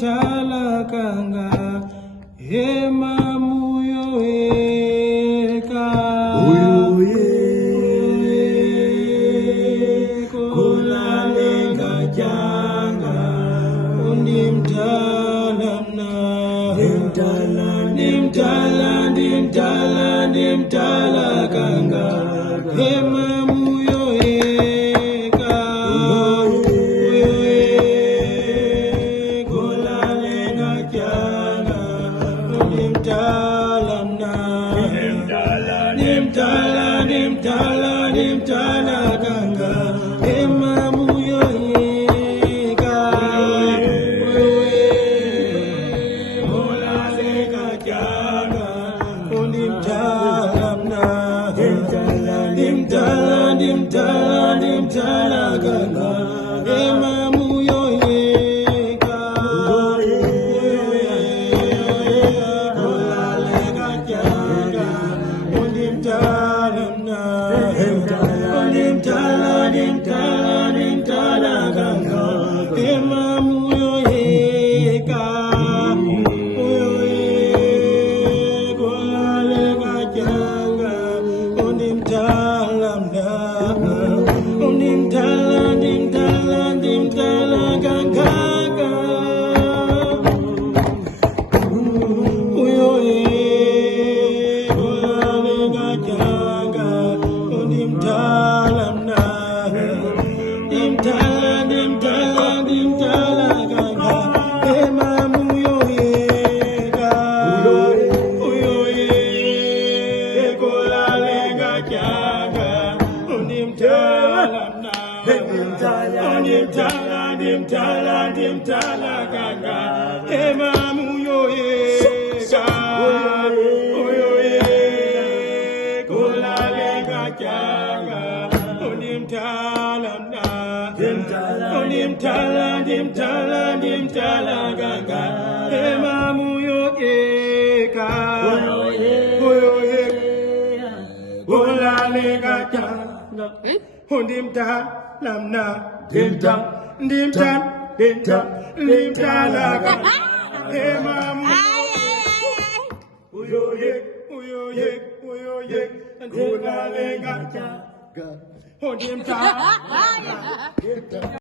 talakanga hema muyo eka kulalenga janga undimtalamna ndimtalakanga hema muyo eka kulalenga janga undimtalamna ndimtalakanga hema muyo eka kulalenga janga undimtalamna ndimtalakanga hema muyo eka kulalenga janga undimtalamna ndimtalakanga hema muyo eka kulalenga janga undimtalamna ndimtalakanga kulalenga janga undimtalamna ndimtalakanga hema muyo eka kulalenga janga undimtalamna ndimtalakanga hema muyo eka kulalenga janga undimtalamna ndimtalakanga hema muyo eka kulalenga janga undimtalamna ndimtalakanga hema muyo kulalenga janga undimtalamna